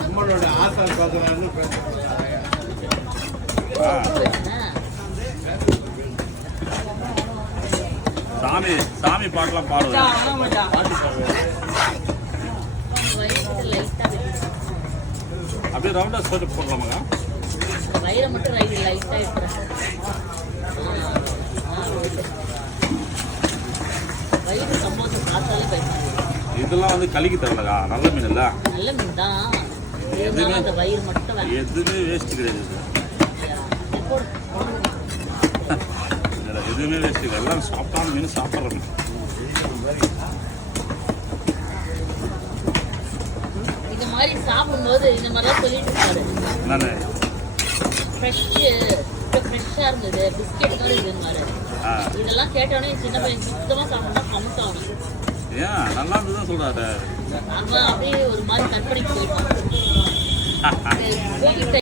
நம்மளோட ஆசான் பார்க்கறான்னு சாமி சாமி பாட்டெல்லாம் பாடுவேன். அப்படியே ரவுண்டா சொல்லிட்டு போடலாமாங்க? வயிறை மட்டும் லைட்டா வயிறு சம்பவத்தை பார்த்தாலே பயன்படுது. இதெல்லாம் வந்து கலிக்கு தரலக்கா, நல்ல மீன் இல்ல, நல்ல மீன் தான். அந்த வயிறு மட்டும் எதுவுமே வேஸ்ட் கிடையாது. எதுவுமே வேஸ்ட் இல்லை, எல்லாம் சாப்பிட்டான மீன் சாப்பிட்ற மீன். இந்த மாதிரி சாப்பிடும்போது இந்த மாதிரிலாம் சொல்லிட்டு இருக்காரு. நானே ஃப்ரெஷ்ஷாக இருந்தது, பிஸ்கெட் மாதிரி இருந்தது. இதெல்லாம் கேட்டோடனே சின்ன பையன் சுத்தமாக சாப்பிட்டா கமுத்தாகணும். ஏன் நல்லா இருந்ததுதான் சொல்றாரு. அவன் அப்படியே ஒரு மாதிரி கற்பனைக்கு போயிட்டான்.